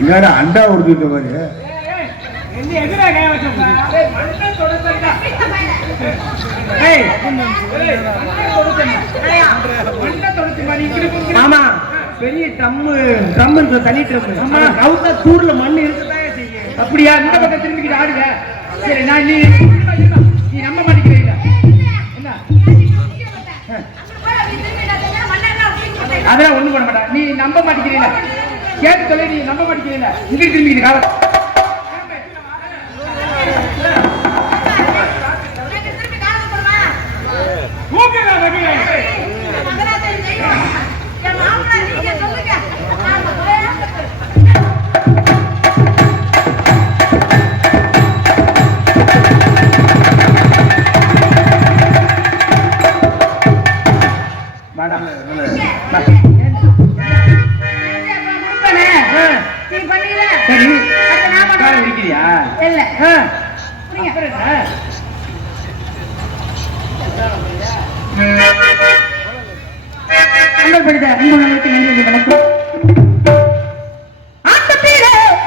என்னடா அண்டா உடுத்துட்ட மாதிரி ஆமா பெரிய ட்ரம்மு தனி ட்ரம் தூர்ல மண் இருக்குதான் செய்யும் அப்படியா இந்த பக்கம் திரும்பிக்கிட்டு ஆடுங்க சரி நான் நீ நம்ப மாட்டேங்கிறீங்க என்ன அதெல்லாம் ஒண்ணு பண்ண மாட்டா நீ நம்ப மாட்டேங்கிறீங்க கேட்டு சொல்லி நீ நம்ப மாட்டேங்கிறீங்க இங்க திரும்பிக்கிட்டு காலம்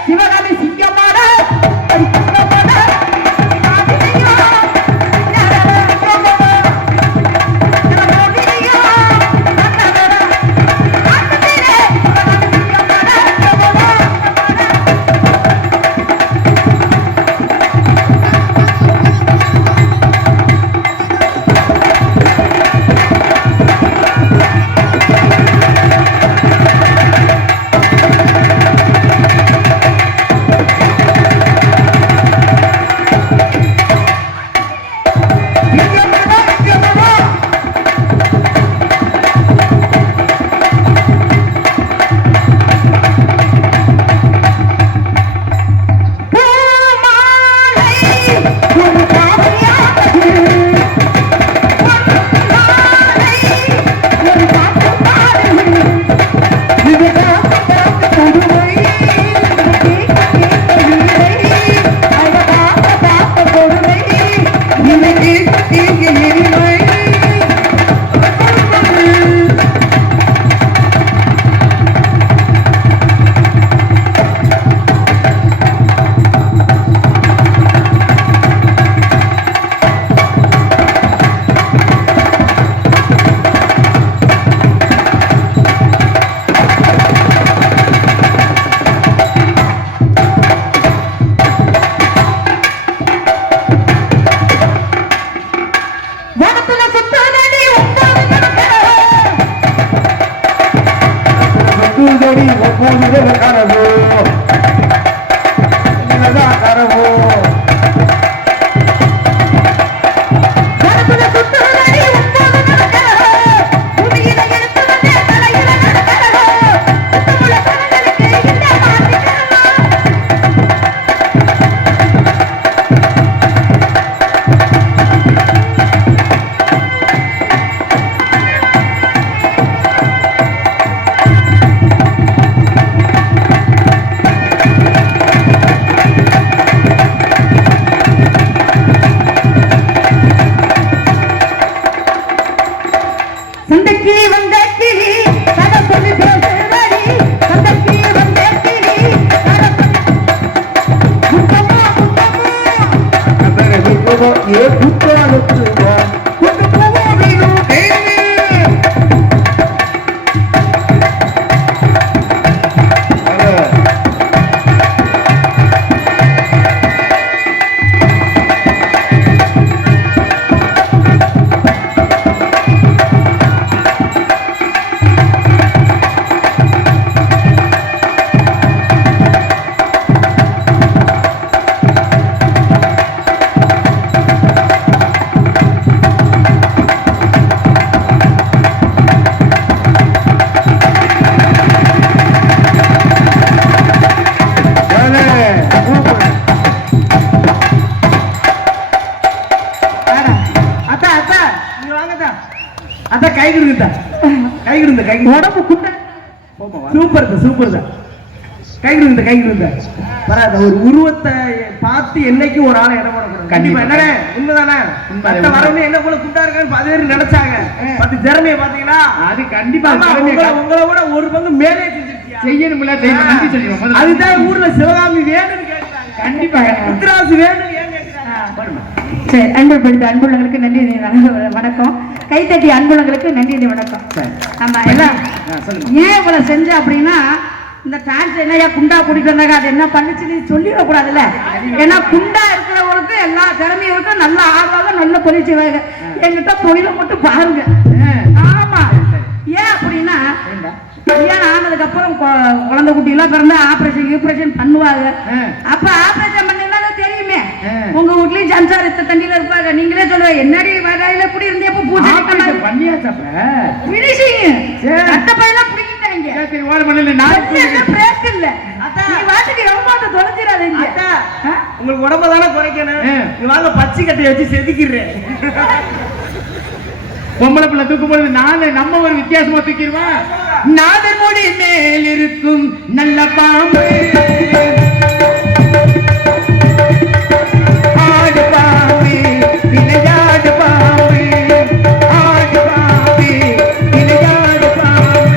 சிவகாமி சிங்கமான ஜோடி ஒப்போது கரவோ இதுதான் கரவோ ये உடம்பு குட்ட சூப்பர் சூப்பர் தான் கைகிருந்த வராத ஒரு உருவத்தை பார்த்து என்னைக்கு ஒரு ஆளை இடம் போடக்கூடாது கண்டிப்பா என்னடே உண்மைதானே வரவனே என்ன போல குண்டா இருக்கான்னு 10 பேர் நினைச்சாங்க 10 திறமையை பாத்தீங்களா அது கண்டிப்பா உங்களை விட ஒரு பங்கு மேலே செய்யணும்ல நன்றி சொல்லுவோம் அதுதான் ஊர்ல சிவகாமி வேணும்னு கேட்டாங்க கண்டிப்பா முத்துராசு வேணும் ஏன் கேட்டாங்க சரி அன்பு படித்த அன்புள்ளங்களுக்கு நன்றி வணக்கம் கைத்தட்டி அன்புள்ளங்களுக்கு நன்றி வணக்கம் ஆமா எல்லாம் ஏன் இவ்வளவு செஞ்ச அப்படின்னா இந்த டான்ஸ் என்னையா குண்டா குடிட்டு வந்தாங்க அது என்ன பண்ணுச்சுன்னு சொல்லிடக்கூடாதுல்ல ஏன்னா குண்டா இருக்கிறவங்களுக்கு எல்லா திறமையும் இருக்கும் நல்லா ஆடுவாங்க நல்ல தொழில் செய்வாங்க என்கிட்ட தொழிலை மட்டும் பாருங்க ஆமா ஏன் அப்படின்னா கல்யாணம் ஆனதுக்கு அப்புறம் குழந்தை குட்டி எல்லாம் பிறந்தா ஆபரேஷன் பண்ணுவாங்க அப்ப ஆபரேஷன் பண்ணா தெரியுமே உங்க வீட்லயும் சம்சாரத்தை தண்ணியில இருப்பாங்க நீங்களே சொல்லுவாங்க என்னடி வரையில இப்படி இருந்தே பூஜை உங்களுக்கு உடம்பதானே குறைக்கணும் வாங்க பச்சை கட்டையை வச்சு செதுக்கிறேன் பொம்பளை பிள்ளை தூக்கும் பொழுது நாலு நம்ம ஒரு வித்தியாசமா தூக்கிடுவான் நாதர் மொழி மேல் இருக்கும் நல்ல பாம்பு ஆடு பாம்பு விளையாடு பாம்பு ஆடு பாம்பு விளையாடு பாம்பு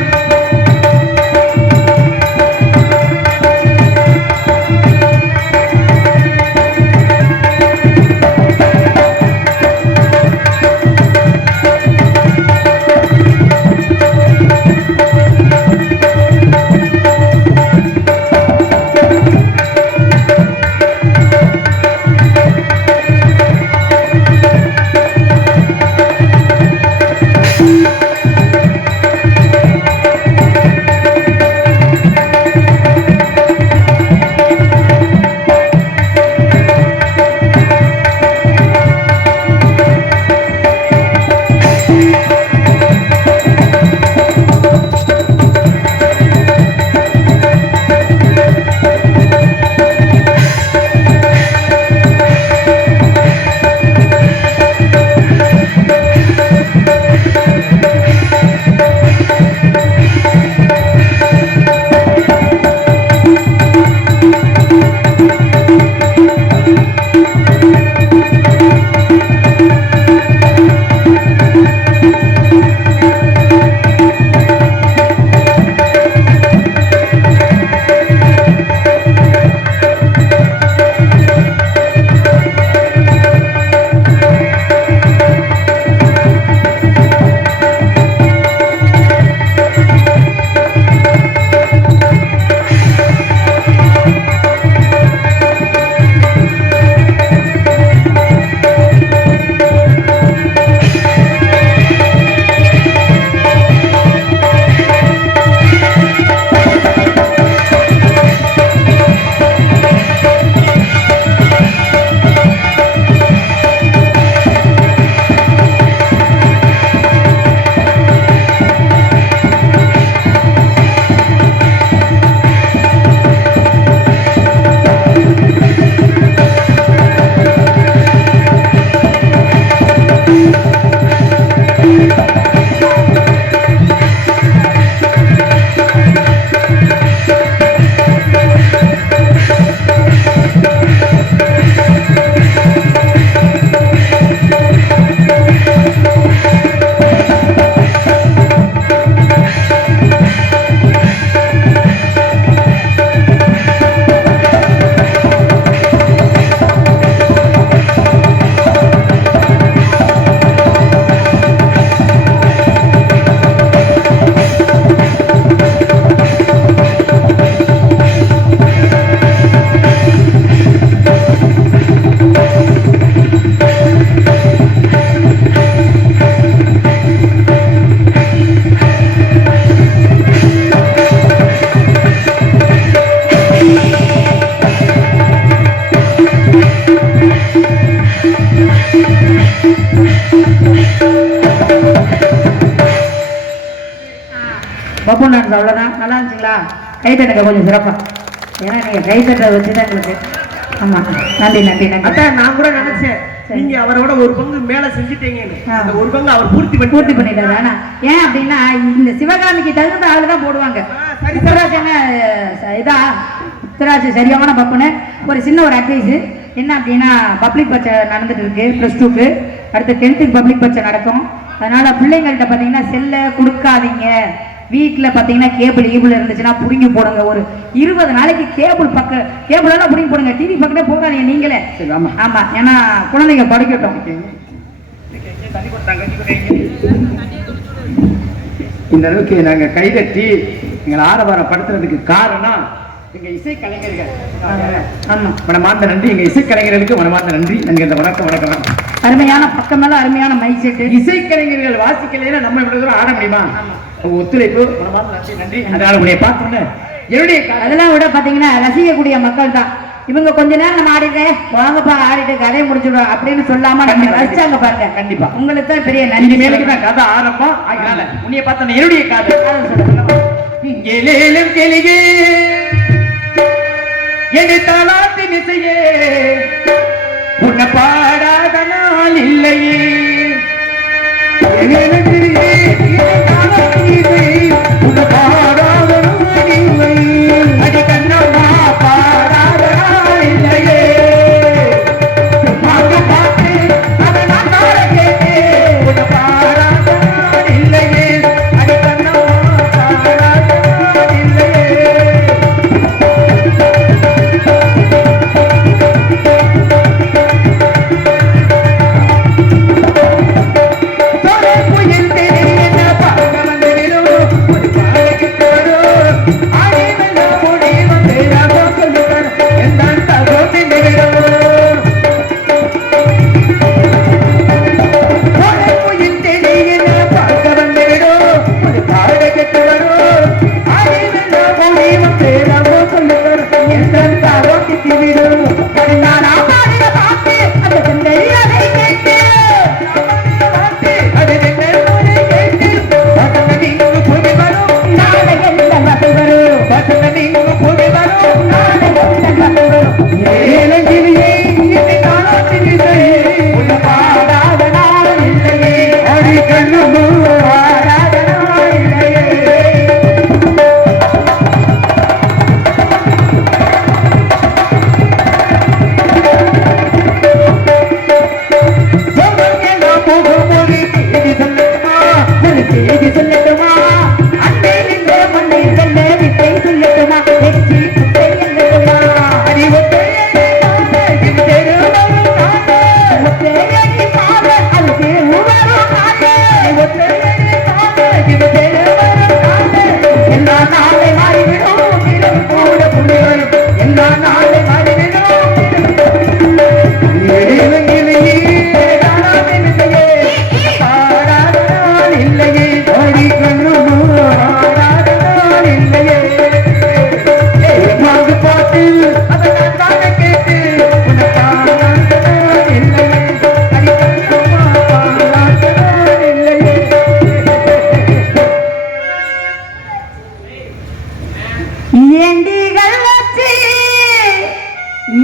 பப்பு டான்ஸ் அவ்வளோதான். நல்லா இருந்துச்சுங்களா? கை தட்டுங்க கொஞ்சம் சிறப்பா. ஏன்னா நீங்க கை தட்டை வச்சுதான் எங்களுக்கு. ஆமா, நன்றி நன்றி நன்றி. அதான் நான் கூட நினைச்சேன் நீங்க அவரோட ஒரு பங்கு மேல செஞ்சுட்டீங்கன்னு. அந்த ஒரு பங்கு அவர் பூர்த்தி பண்ணிட்டாரு. ஆனா ஏன் அப்படின்னா இந்த சிவகாமிக்கு தகுந்த ஆளு தான் போடுவாங்க. இதா உத்தராஜ் சரியான பப்புன்னு ஒரு சின்ன ஒரு அட்வைஸ் என்ன அப்படின்னா, பப்ளிக் பரீட்சை நடந்துட்டு இருக்கு +2க்கு. அடுத்து 10th பப்ளிக் பரீட்சை நடக்கும். அதனால பிள்ளைங்கள்ட்ட பார்த்தீங்கன்னா செல்லை கொடுக்காதீங்க. வீட்டில் பார்த்தீங்கன்னா கேபிள் இருந்துச்சுன்னா புடிங்கி போடுங்க. ஒரு 20 நாளைக்கு கேபிள் எல்லாம் புடிங்கி போடுங்க. டிவி பக்கமே போகாதீங்க நீங்களே. ஆமா, ஏன்னா குழந்தைங்க படிக்கட்டும். இந்த அளவுக்கு நாங்க கைதட்டி எங்களை ஆரவாரப்படுத்துறதுக்கு காரணம் எங்க இசை கலைஞர்கள். ஆமா, மனமார்ந்த நன்றி. எங்க இசை கலைஞர்களுக்கு மனமார்ந்த நன்றி. எங்க இந்த வணக்கம். அருமையான பக்கம் மேல அருமையான மைக் செட்டு. இசை கலைஞர்கள் வாசிக்கலைன்னா நம்ம இவ்வளவு தூரம் ஆட முடியுமா? ஒத்துழைப்பு மனமார்ந்த நன்றி. அதனால உடைய பார்த்தோன்னு என்னுடைய அதெல்லாம் விட பாத்தீங்கன்னா ரசிக்கக்கூடிய மக்கள் தான் இவங்க. கொஞ்ச நேரம் நம்ம ஆடிட்டேன் வாங்கப்பா ஆடிட்டு கதையை முடிச்சுடுவோம் அப்படின்னு சொல்லாம நம்ம ரசிச்சாங்க பாருங்க. கண்டிப்பா உங்களுக்கு தான் பெரிய நன்றி. மேலுக்கு தான் கதை ஆரம்பம். அதனால உன்னைய பார்த்தோன்னு என்னுடைய காது என்னை தாளாத்தி மிசையே உன்னை பாடாத நாள் இல்லையே உன்னை பாடாத நாள் இல்லை அடி கண்ணம்மா பாடாத நாள் இல்லையே பார்த்து அதை நான் தாழ கேட்டேன் உன்னை பாடாத நாள் இல்லையே அடி கண்ணம்மா பாடாத நாள் இல்லையே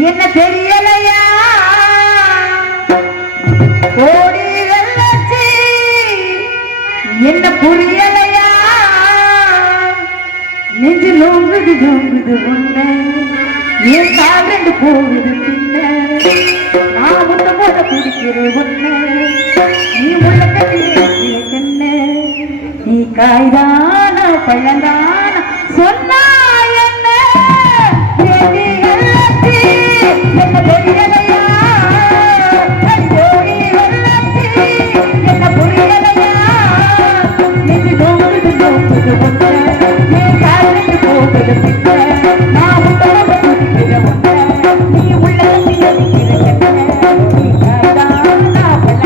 என்ன தெரியலையா கோடிகள் வச்சு என்ன புரியலையா நெஞ்சு நோங்குது ஒண்ணு என் கால் ரெண்டு போகுது பின்ன நான் முட்ட போட குடிக்கிற ஒண்ணு நீ முள்ள கண்ணு நீ காய்தான பழந்தான சொன்னா என்ன தெரியலையா கோடி வெள்ளச்சி என்ன புரியலையா நெஞ்சு நோங்குது ஒண்ணு என் காலுக்கு போகுது பின்ன நான் உத்தரவு குடிக்கிற ஒண்ணு நீ உள்ள இருக்கிற கண்ணு நீ காதானா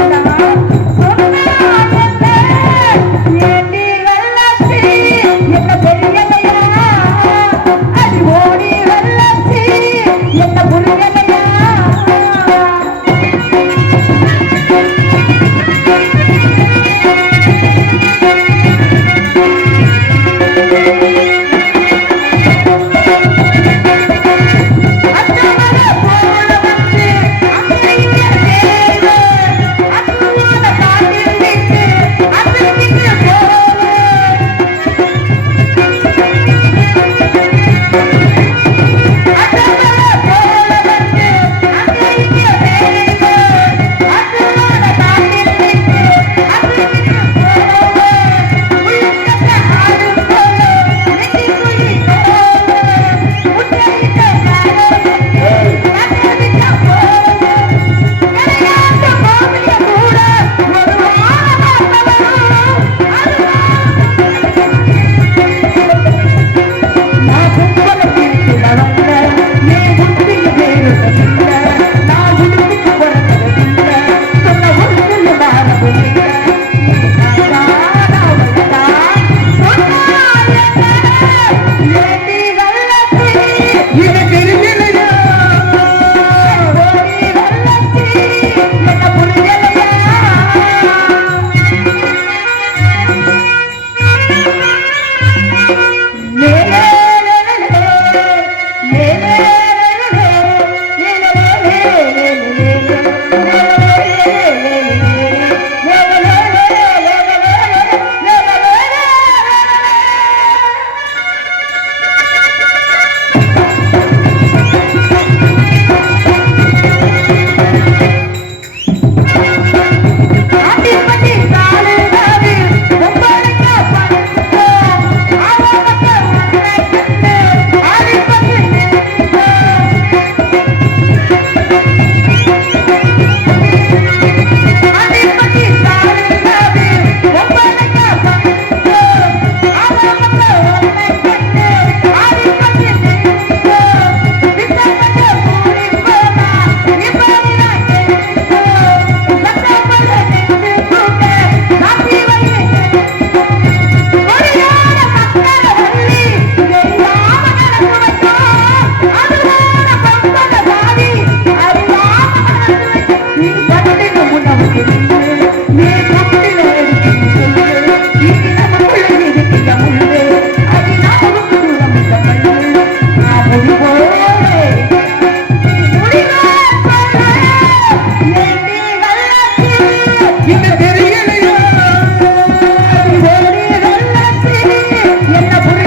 பல்லடா சொன்னா ஏண்டி வெள்ளச்சி என்ன தெரியலையா அடி ஓடி வெள்ளச்சி என்ன புரியலையா என்ன